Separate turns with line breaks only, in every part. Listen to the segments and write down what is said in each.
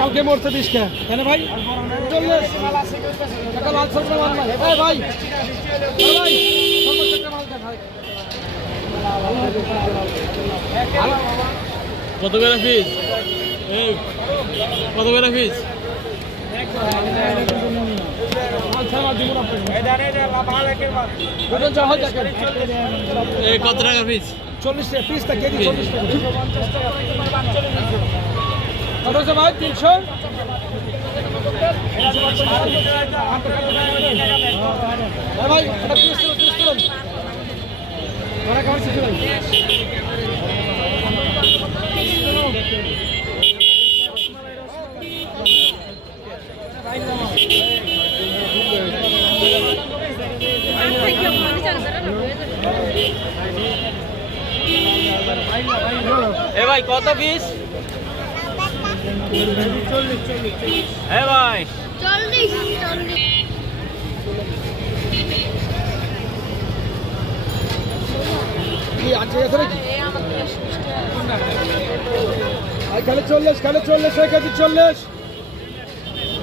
কালকে মরছে বিশ কে। কেন ভাই ভাই। ভাই এই ভাই সর্বোচ্চ একটা মাল দেন, ভাই।
কত করে এই, কত করে পিস
মাল ছাড়া মাল দিব না আপনাকে। ওজন যা হয় দেখেন।
এই, কত টাকা পিস
চল্লিশ টাকা কেজি চল্লিশ টাকা কত হচ্ছে ভাই তিনশো ভাই শিখে
এ ভাই কত পিস হ্যাঁ ভাই।
চল্লিশ চল্লিশ
চল্লিশ খালি চল্লিশ চল্লিশ।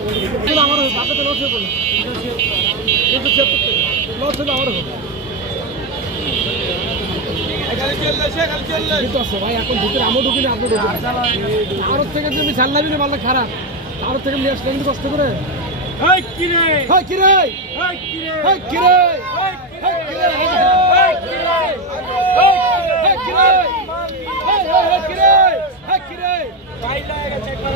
আমার বাপে লস হয়ে পড়ল। লস হলো আমার আছে ভাই এখন ভিতরে আমও ঢুকি না আপনি ঢুকি আরব থেকে যদি ছাড়লাবি না মালটা খারাপ আরব থেকে নিয়ে আসলে কিন্তু কষ্ট করে। হাই কিরে হাই কিরে হাই কিরে হাই কিরে হাই কিরে হাই কিরে হাই কিরে হাই হাই কিরে হাই কিরে ভাই লাগেছে ভাই লাগেছে ভাই কত হইছে ভাই মধু মরছে মধু মরছে দাদা এনা করছে ও রাজি করছে রাজি আমাকে রাম দিনে আসলাম ভাই এই ভাই হ্যাঁ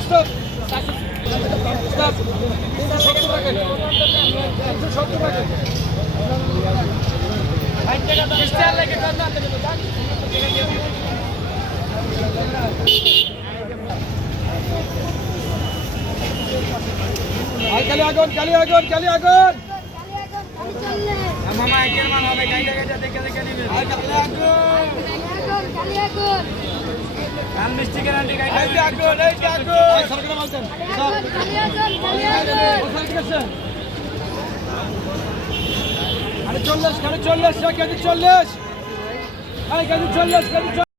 স্টপ স্টপ সত্তর রাখেন তিনশো সত্তর রাখেন কালি আগুন কালি আগুন কালি আগুন।
মামা একের মান হবে গাইটা গাইটা দেখে দেখে দিবে।
আর কালি আগুন।
ধান মিষ্টি গ্যারান্টি গাইটা
এই যে আগুন এই আগুন। সরকার বলছেন। স্যার কোথায় গেছে আরে চল্লিশ কেন চল্লিশ কেন চল্লিশ। কেন চল্লিশ।